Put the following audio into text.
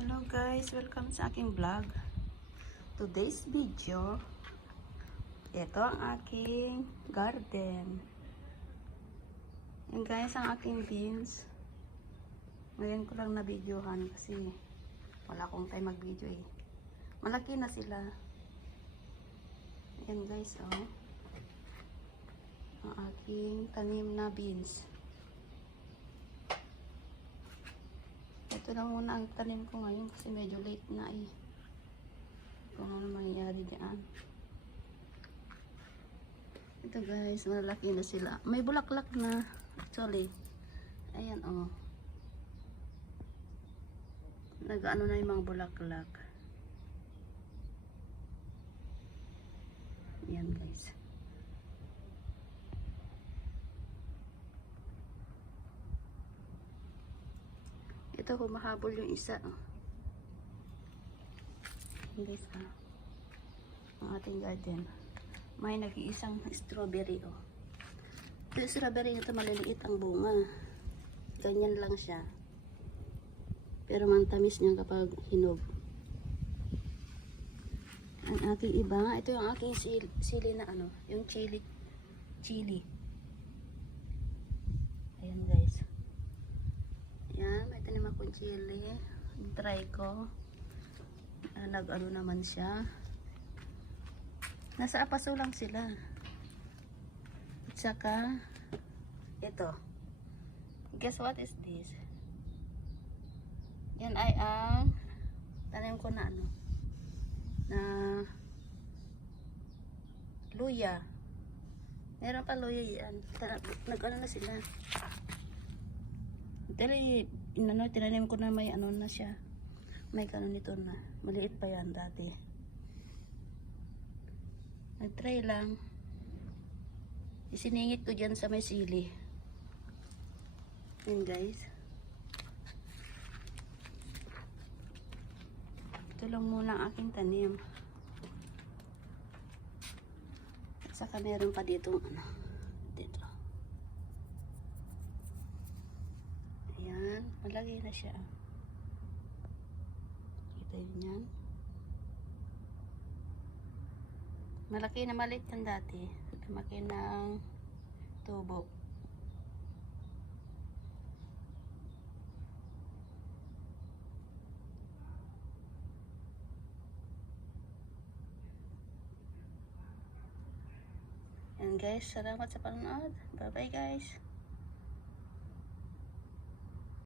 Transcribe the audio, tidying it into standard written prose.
Hello guys, welcome sa aking vlog. Today's video, ito ang aking garden. Yan guys, ang aking beans. Ngayon ko lang na-videohan kasi wala akong time mag-video eh. Malaki na sila. Yan guys, oh. Ang aking tanim na beans. Ito lang muna ang tanim ko ngayon kasi medyo late na eh. Kung ano mangyayari diyan. Ito guys, malaki na sila. May bulaklak na actually. Ayan oh. Nag-ano na yung mga bulaklak. Ayan guys. Ito humahabol yung isa. Guys, ang ating garden. May nag-iisang strawberry. Oh. Ito strawberry nito maliliit ang bunga. Ganyan lang siya. Pero mantamis niya kapag hinog. Ang aking iba, ito yung aking sili na ano, yung chili. Ayan guys. Yan, may tanim akong chili. Try ko. Nag-ano naman siya. Nasa apaso lang sila. At saka, ito. Guess what is this? Yan ay ang tanim ko na ano. Na luya. Meron pa luya yan. Nag-ano na sila. Tinanim ko na may ano na siya. May kanon nito na. Maliit pa yan dati. Nag-try lang. Isiningit ko dyan sa may sili. Yan guys. Ito lang muna ang aking tanim. At saka meron pa dito ano. Dito. Ayan. Malaki na siya. Kita yun yan. Malaki na maliit yan dati. Lumaki ng tubo. And guys, salamat sa panonood. Bye bye guys.